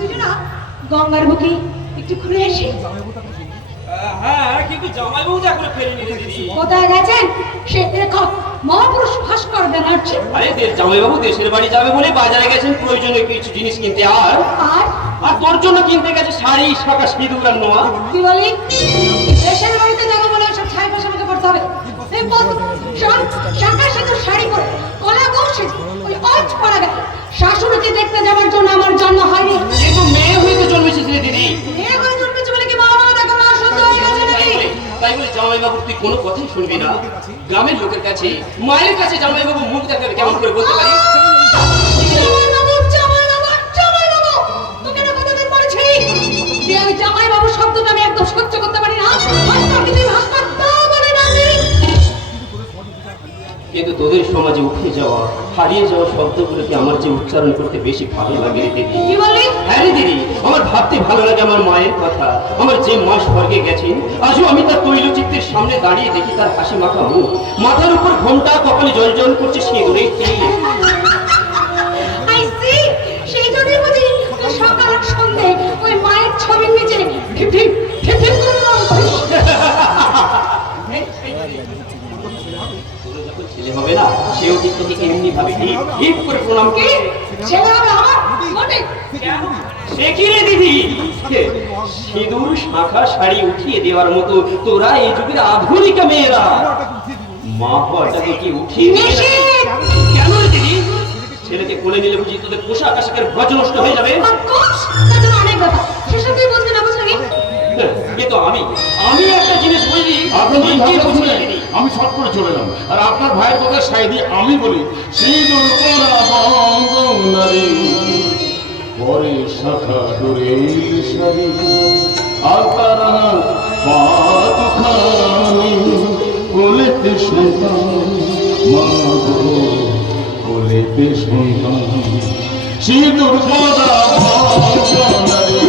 দুজনা গঙ্গার বুকে একটু ঘুরে আসি। হ্যাঁ, কিন্তু জামাইবাবু তো এখনো ফেরেনি রে দিদি। কোথায় গেছেন সে লেখক মহাপুরুষ ভাস্কর ব্যানার্জি? আরে জামাইবাবু দেশের বাড়ি যাবে বলে বাজারে গেছেন প্রয়োজনীয় কিছু জিনিস কিনতে। আর আর আর তোর জন্য কিনতে গেছে শাড়ি, শাঁখা, সিঁদুর আর নোয়া। কি বলি? দেশের বাড়িতে যাবো বলে সব ছাই পাশে আমাকে পড়তে হবে? এই বল, শোন, শাঁখা সিঁদুর শাড়ি পরে কলা বসে ওই অজ পড়া গেল। শাশুড়িকে দেখতে যাওয়ার জন্য আমার জন্ম হয়নি। কিন্তু মেয়ে হয়ে তো জন্মেছিস রে দিদি। মেয়ে হয়ে জন্মেছে বলে কি মা বাবা দেখো মা শুদ্ধ হয়ে গেছে নাকি? তাই বলে জামাইবাবু তুই কোনো কথাই শুনবি না? গ্রামের লোকের কাছে, মায়ের কাছে জামাইবাবু মুখ দেখাবে কেমন করে বলতে পারিস? জামাইবাবু শব্দটা আমি একদম সহ্য করতে পারি না। কিন্তু তোদের সমাজে উঠে যাওয়া, হারিয়ে যাওয়া শব্দগুলোকে আমার যে উচ্চারণ করতে বেশি ভালো লাগে রে দিদি। কি বললি? হ্যাঁ রে দিদি, আমার ভাবতে ভালো লাগে আমার মায়ের কথা। আমার যে মা স্বর্গে গেছেন, আজও আমি তার তৈলচিত্রের সামনে দাঁড়িয়ে দেখি তার হাসি মাখা মুখ, মাথার উপর ঘোমটা, কপালে জল জল করছে সিঁদুরের তেল। সেই জন্যই বুঝি সকাল সন্ধে ওই মায়ের ছবির নিচে ঠিক ঠিক ঠিক ঠিক করে ছেলে হবে না, সেও ঠিক তোকে এমনি ভাবে হিপ করে প্রণাম কি ছেলে হবে আমার মোটে? সে কি রে দিদি, সিঁদুর, শাঁখা, শাড়ি উঠিয়ে দেওয়ার মতো তোরা এই যুগের আধুনিকা মেয়েরা মা হওয়াটাকে কি উঠিয়ে দিয়ে কেন রে দিদি? ছেলেকে কোলে নিলে বুঝি তোদের পোশাক আশাকের ভজ নষ্ট হয়ে যাবে? অনেক কথা সেসব তুই বুঝবি না, বুঝলি? কিন্তু আমি একটা জিনিস বুঝলি, আমি শর্ট করে চলে এলাম। আর আপনার ভাইয়ের কথা সাই দিয়ে আমি বলি, সিঁদুর পরা বঙ্গনারী পরে শাখা ডোরে শাড়ি আর তারা পাতখানি কোলেতে সন্তান মা গো কোলেতে সন্তান সিঁদুর পরা বঙ্গনারী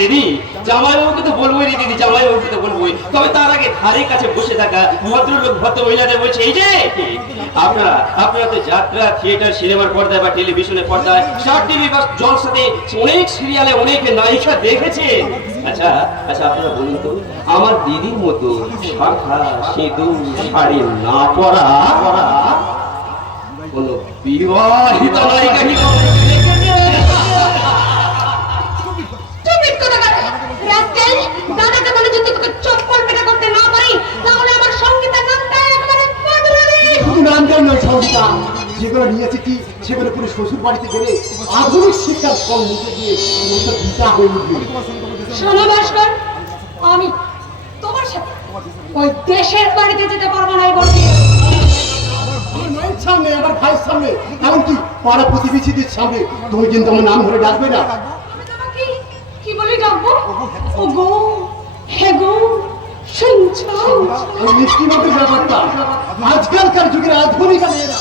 দিদি জামাইবাবুকে তো বলবোই রে দিদি, জামাইবাবুকে তো বলবোই। তবে তার আগে ধারে কাছে বসে থাকা ভদ্রলোক ভদ্র মহিলাদের বলছে, এই যে আপনারা তো যাত্রা, থিয়েটার, সিনেমার পর্দায় বা টেলিভিশনের পর্দায়, স্টার টিভি বা জলসাতে অনেক সিরিয়ালে অনেক নায়িকা দেখেছেন। আচ্ছা আচ্ছা, আপনারা বলুন তো, আমার দিদির মতো শাঁখা, সিঁদুর, শাড়ি না পরা কোন বিবাহিত নায়িকা কি যেগুলো নিয়ে এসেছি সেগুলো পুরো শ্বশুর বাড়িতে গেলে আধুনিক শিক্ষার ফল মুখে দিয়ে মনটা পিতা হয়ে উঠবে। শোনো ভাস্কর, আমি তোমার সাথে ওই দেশের বাড়িতে যেতে পারবো না। এবার আমার মায়ের সামনে, আমার ভাইয়ের সামনে, এমনকি পাড়া প্রতিবেশীদের সামনে তুমি কিন্তু আমার নাম ধরে ডাকবে না। আমি তোমাকে কি বলে ডাকবো? ও গো, হে গো, শুনছো? আমি মিষ্টি মতের ব্যাপারটা আজকালকার যুগের আধুনিক মেয়েরা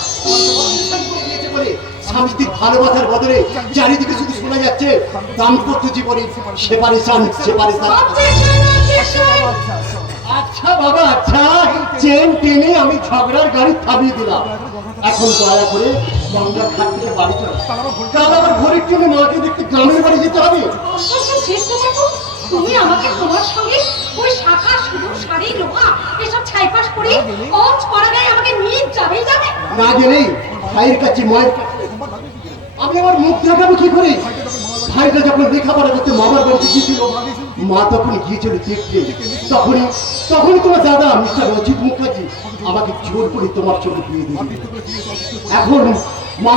স্বামী স্ত্রীর ভালোবাসার বদলে চারিদিকে শুধু শোনা যাচ্ছে দাম্পত্য জীবনে সেপারেশন সেপারেশন। আচ্ছা বাবা, আচ্ছা, চেন টেনে আমি ঝগড়ার গাড়ি থামিয়ে দিলাম। এখন দয়া করে গঙ্গার ঘাট থেকে বাড়ি চল। কাল আবার ঘরের ট্রেনে মাকে দেখতে গ্রামের বাড়ি যেতে হবে। তুমি আমাকে তোমার সঙ্গে ওই শাখা সিঁদুর শাড়ি লোহা এসব ছাইপাস করে অজ করা গায়ে আমাকে নিয়ে যাবেই যাবে? না গেলেই ভাইয়ের কাছে মায়ের কাছে আমি আমার মুখ দেখাবো কি করে? ভাইটা যখন লেখাপড়া করতে মামার বাড়িতে গিয়েছিল, মা তখন গিয়েছিল দেখতে। তখনই তোমার দাদা মিস্টার অজিত মুখার্জি আমাকে জোর করে তোমার সঙ্গে বিয়ে দিল। এখন মা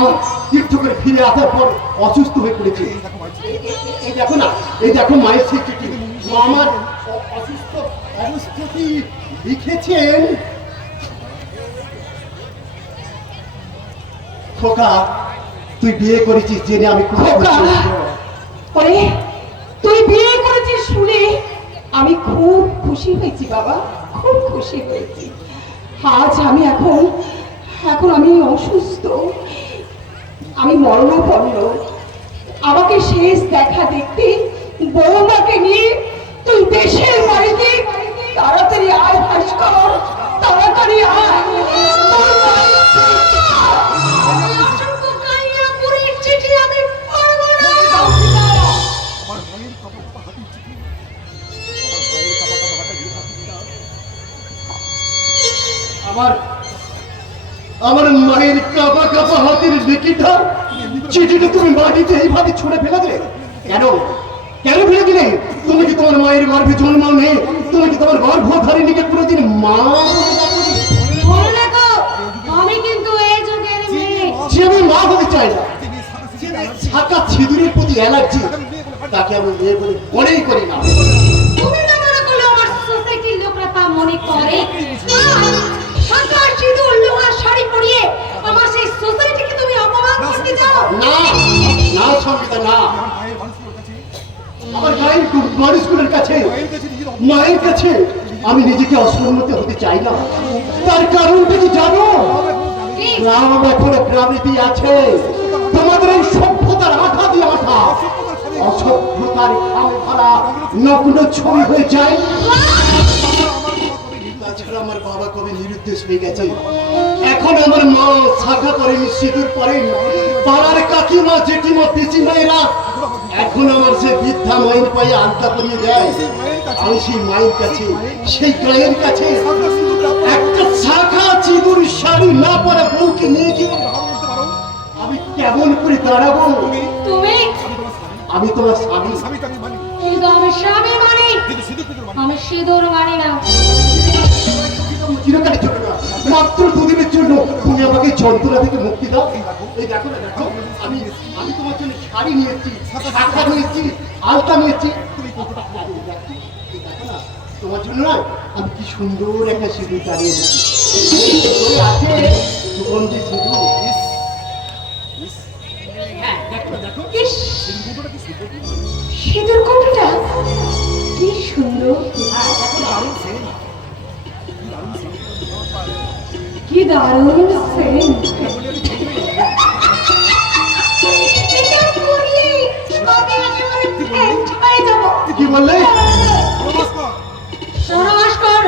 তীর্থ করে ফিরে আসার পর অসুস্থ হয়ে পড়েছে। এই দেখো না, এই দেখো মায়ের সেই চিঠি। মা আমার অসুস্থ অবস্থাটি লিখেছেন। খোকা, তুই বিয়ে করেছিস জেনে আমি খুব খোকা, ওরে তুই বিয়ে করেছিস শুনে আমি খুব খুশি হয়েছি বাবা, খুব খুশি হয়েছি। আজ আমি এখন আমি অসুস্থ, আমি মরণাপন্ন। আমাকে শেষ দেখা দেখতে বৌমাকে নিয়ে তুই দেশের বাড়িতে তাড়াতাড়ি আয় ভাস্কর, তাড়াতাড়ি আয়। আমার মায়ের কাপা কাপা হাতের লিখিটা চিঠিটা তুমি মাটিতে এইভাবে ছুঁড়ে ফেলে দিলে কেন? কেন ফেলে দিলে? তুমি কি তোমার মায়ের গর্ভে জন্মাও নেই? তুমি কি তোমার গর্ভধারিণীকে কোনোদিন মা? আমি কিন্তু এই যুগের মেয়ে। যে আমি মা হতে চাই না, ছাকা ছিদুরের প্রতি অ্যালার্জি, তাকে আমি মেয়ে বলে মনেই করি না। তুমি না মনে করলে আমার সোসাইটির লোকরা তা মনে করে। শাখা সিঁদুর লোহা শাড়ি পরিয়ে আমার সেই সোসাইটিকে তুমি অপমান করতে চাও? না না সঙ্গীতা, না। আমার গায়ের গড় স্কুলের কাছে, মায়ের কাছে আমি নিজেকে অসম্মত হতে চাই না। তার কারণটা কি জানো? গ্রাম এখনো গ্রামেতেই আছে। তোমাদের এই সভ্যতার আঠা দিয়ে আঠা অসভ্যতার খামে ফেলা নগ্ন ছবি হয়ে যায়। তাছাড়া আমার বাবা কবে নিরুদ্দেশ হয়ে গেছে। এখন আমার মা শাখা করেন, সিঁদুর পরেন। পাড়ার কাকিমা জেঠিমা পিসিমায়েরা এখন আমার সে বৃদ্ধা মায়ের পায়ে আলতা পরিয়ে দেয়। আমি সেই মায়ের কাছে, সেই গায়ের কাছে একটা শাখা সিঁদুর শাড়ি না পরা বউকে নিয়ে গিয়ে আমি কেমন করে দাঁড়াবো? তুমি আমি তোমার স্বামী, কিন্তু আমি স্বামী মানি, আমি সিঁদুর মানি না। চিরকালের জন্য না, মাত্র দুদিনের জন্য তুমি আমাকে যন্ত্রণা থেকে মুক্তি দাও। এই দেখো না, দেখো, আমি তোমার জন্য শাড়ি নিয়েছি, শাখা নিয়েছি, আলতা নিয়েছি। দেখো না, তোমার জন্য না আমি কি সুন্দর একটা সিঁদুর দাঁড়িয়ে দিচ্ছি। আছে সুগন্ধি সিঁদুর। ইস, সিঁদুর কৌটোটা কি সুন্দর, কি দারুণ সেন্ট। এটা পরলে আমি একেবারে ফ্যান্ট হয়ে যাবো। কি বললে? শোনো ভাস্কর,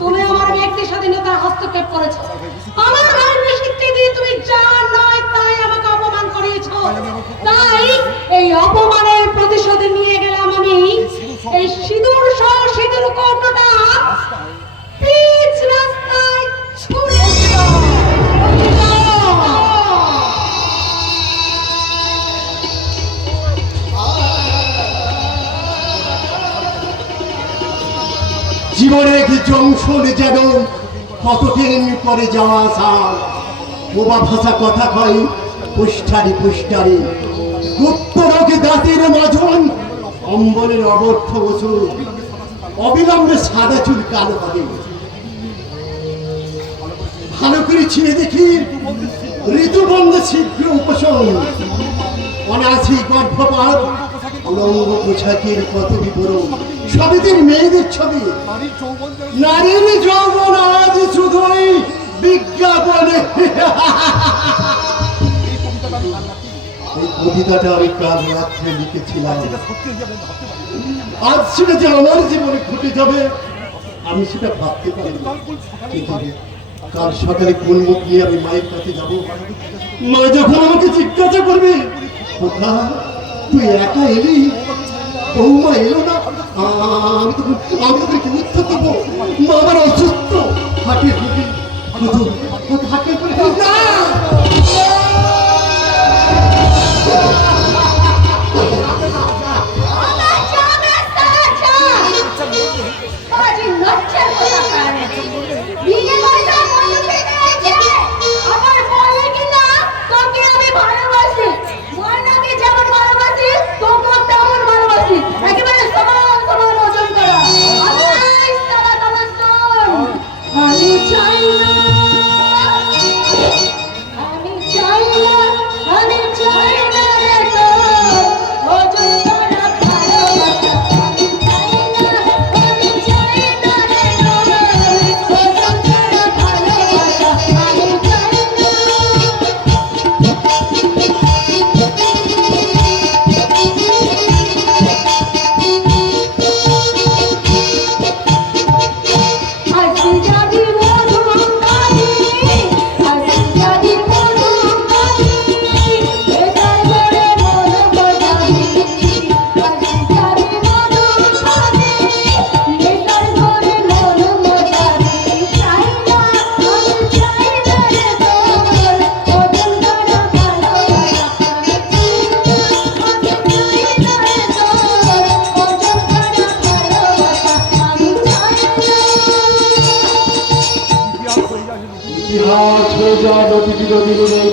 তুমি আমার ব্যক্তি স্বাধীনতার হস্তক্ষেপ করেছো। আমার ঘরের স্বীকৃতি দিয়ে তুমি যা নয় তাই আমাকে অপমান করিয়েছো। তাই এই অপমানের প্রতিশোধ নিয়ে গেলাম আমি এই সিঁদুর সহ সিঁদুর কৌটোটা পিচ রাস্তায় ছুঁড়ে দিলাম। জীবনের একটি জংশন যেন কতদিন পরে যাওয়া আসা, বোবা ভাষা কথা কয় পুষ্টারি পুষ্টারি গুপ্ত রোগে দাঁতের মাজন অম্বলের অবর্থ ওষুধ অবিলম্বে সাদা চুল কালো হবে ভালো করে ছিঁড়ে দেখি ঋতুবন্ধ শীঘ্র উপশম অনাসি গর্ভপাত উলঙ্গ পোশাকের কত বিবরণ সবেদের মেয়েদের ছবি নারীর যৌবন আজ শুধুই বিজ্ঞাপনে এই কবিতাটা আমি কাল রাত্রে লিখেছিলাম আজ সেটা যে আমার জীবনে ঘটে যাবে আমি সেটা ভাবতে পারি কিন্তু কাল সকালে কোন মুখ নিয়ে আমি মায়ের কাছে যাবো মা যখন আমাকে জিজ্ঞাসা করবে খোকা তুই একা এলি বৌমা এলো না আমি তোদেরকে উত্তর দেবো মা আমার অসুস্থ হাটের রুগী শুধু হাটের করে না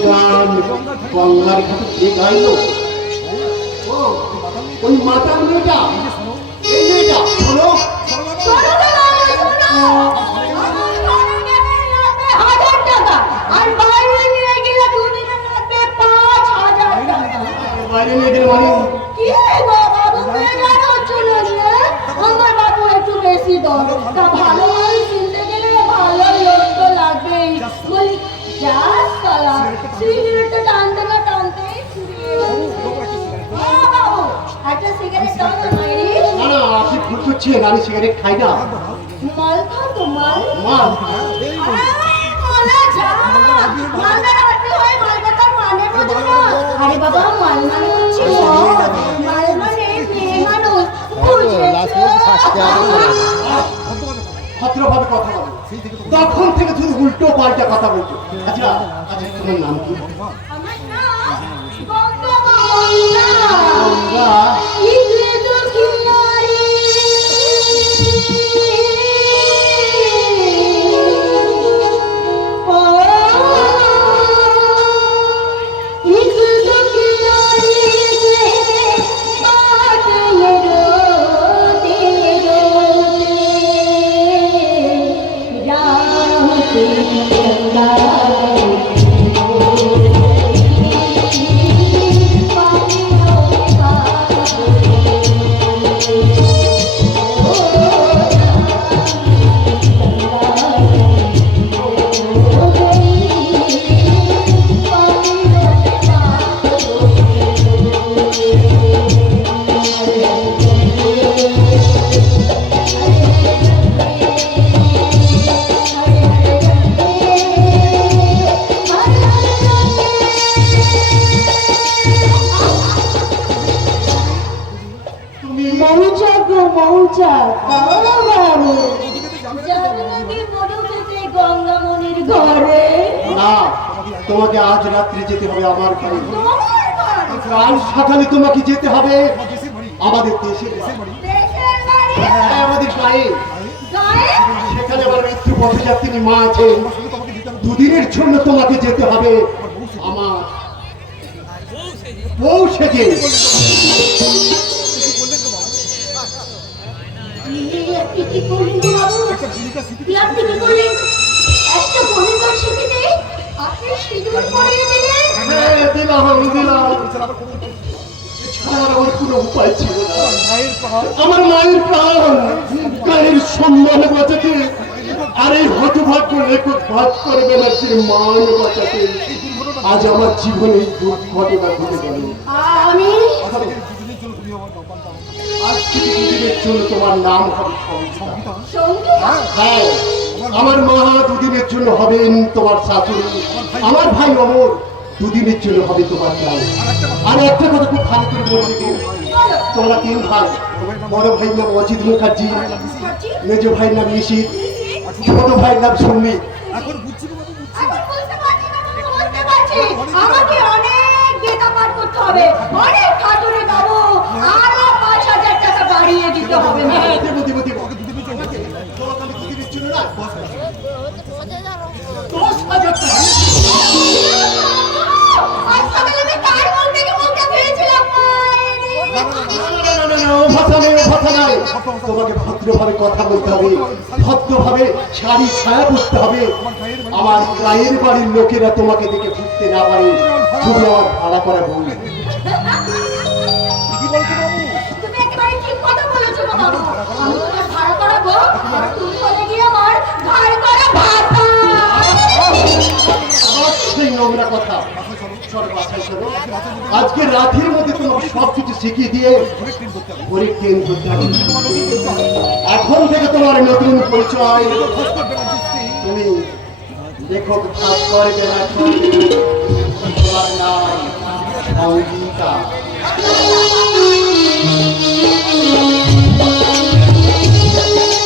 গান গঙ্গার ঘাটে কে গাইলো ওই মাতার মেয়েটা এই মেয়েটা শোনো বাইরে মেয়েদের মানে আমার বাবু একটু বেশি দর তা ভালো মানুষ কিনতে গেলে ভালো লোক তো লাগবেই বলি যা সালা সিগারেটটা টানতে না টানতেই ফুরিয়ে বাবু একটা সিগারেট দাও না মাইরি না না আপনি ভুল করছেন আমি সিগারেট খাই না মাল খাও তো মাল মাল মালা যা মালটা রাখতে হয় মালটা তার মানে বোঝো না আরে বাবা মাল মানে হচ্ছে মাল মানে মেয়ে মানুষ বুঝেছো ভদ্রভাবে কথা বলো তখন থেকে তুমি উল্টো পাল্টা কথা বলছো আচ্ছা আচ্ছা তোমার নাম কি আমার নাম গঙ্গা গঙ্গা ইদরে তো কিনারে ইদরে তো কিনারে বাতে রোতে রোতে মৌচা গো মৌচা বাবু যাবে নাকি মনে উঠেছে গঙ্গামণির ঘরে না তোমাকে আজ রাত্রে যেতে হবে আমার বাড়ি তোমার ঘর? কাল সকালে তোমাকে যেতে হবে আমাদের দেশের দেশের বাড়ি? আমাদের গায়ে গায়ে? সেখানে আমার মৃত্যু পথযাত্রী মা আছেন দুদিনের জন্য তোমাকে যেতে হবে আমার বউ সেজে। আপনি কি করলেন গো বাবু? আপনি কি করলেন? একটা বনিতার সাথে আপনি সিঁদুর পরিয়ে দিলেন? হ্যাঁ, দিলাম। এছাড়া আর আমার কোনো উপায় ছিল না। আমার মায়ের প্রাণ, গায়ের সম্মান বাঁচাতে, আর এই হতভাগ্য লেখক ভাগ করবে না যে মান বাঁচাতে আজ আমার জীবনে এই দুর্ঘটনা ঘটে গেল। আমি আজ থেকে দুদিনের জন্য তোমার নাম হবে সংগীতা। সঙ্গীতা? হ্যাঁ, আমার মা দুদিনের জন্য হবেন তোমার শাশুড়ি, আমার ভাই অমর দুদিনের জন্য হবে তোমার ভাই। আর একটা কথা খুব ভালো করে বলবে, তোমরা 3 ভাই। বড় ভাই নাম অজিত মুখার্জি, মেজ ভাইয়ের নাম নিশিত, ছোট ভাইয়ের নাম সৌমিক। এখন বুঝতে পারছি বাবু, বুঝতে পারছি। আমাকে অনেক গীতা পাঠ করতে হবে, অনেক খাটুনি বাবু, আরো 5,000 টাকা বাড়িয়ে দিতে হবে। দেবো। তোমাকে দুদিনের জন্য না 10,000 টাকা। আজ সকালে আমি কার মুখ থেকে মুখটা ধুয়েছিলাম ভাষা নাই। তোমাকে ভদ্রভাবে কথা বলতে হবে, ভদ্রভাবে শাড়ি ছায়া পরতে হবে। আমার গায়ের বাড়ির লোকেরা তোমাকে দেখে ঘুরতে না পারে, তুমি আমার ভাড়া করা বউ। তুমি একেবারে ঠিক কথা বলেছো গো বাবু। আমি তোমার ভাড়া করাবো, আর তুমি হলে গিয়ে আমার ঘর করা ভাতা। আমার সেই নোংরা কথা চলো বাসায় চলো। আজকে রাতের মধ্যে তোমাকে সবকিছু শিখিয়ে দিয়ে ঘরে ট্রেন করতে হবে। এখন থেকে তোমার নতুন পরিচয়, তুমি লেখক ভাস্কর ব্যানার্জি, তোমার নাম সংগীতা।